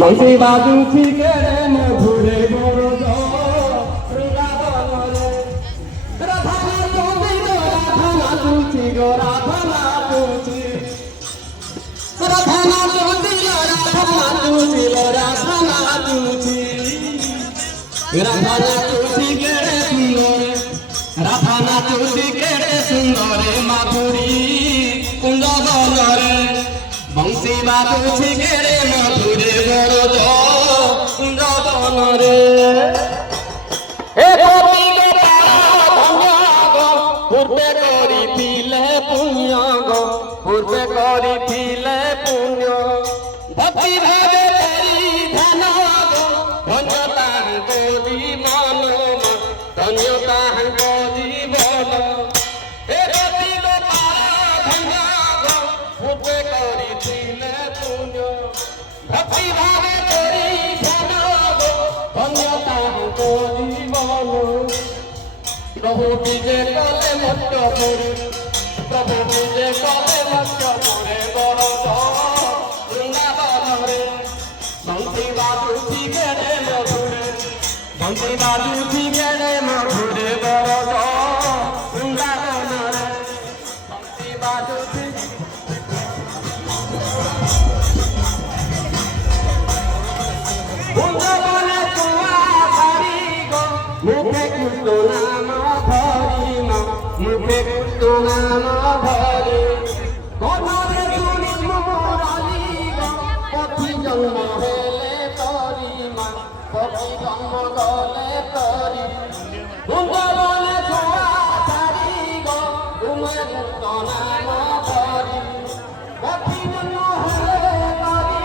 বংশী বাজুছি কেড়ে মধুরে বরদ বৃন্দাবনরে রাধা নাচুছি গো রাধা নাচুছি গো রাধা নাচুছি রাধা নাচুছি গো রাধা নাচুছি গো রাধা নাচুছি রাধা নাচুছি কেড়ে সুন্দরে রাধা নাচুছি কেড়ে সুন্দরে মাধুরী কুঞ্জবনরে বংশী বাজুছি কেড়ে মধুরে বরদ কুঞ্জবনরে পূর্বে করিছিলে পুণ্য গো পূর্বে করিছিলে পুণ্য ভক্তি ভাবে ধ্যান গো ধন্য তাহাঙ্ক জীবন ধন্য তাহাঙ্ক জীবন পূর্বে করিছিলে পুণ্য ভক্তি ভাবে ধ্যান গো ধন্য তাহাঙ্ক জীবন প্রভু বিজে কলে মত্ত করে প্রভু বিজে কলে মত্ত করে বরদ বৃন্দাবনরে বংশী বাজুছি কেড়ে মধুরে বংশী বাজুছি কেড়ে মধুরে বরদ বৃন্দাবনরে বংশী বাজুছি বৃন্দাবনে তোমা ধরি গো মুখে কৃষ্ণ নাম ধরি মা মুখে কৃষ্ণ নাম ধরি কনরে শুনি মুরালি গো পথি জন্ম হেলে তরি মা পথি জন্ম গলে তরি বৃন্দাবনে তোমা ধরি গো তুমি কৃষ্ণ নাম ধরি পথি জন্ম হেলে তরি